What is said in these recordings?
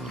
और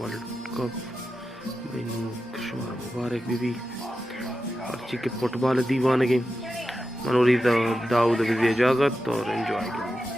world cup बिनु शुमार मुबारक बीबी अच्छी के फुटबॉल दीवाने की मनोरी दाऊद भी इजाज़त और एंजॉय की।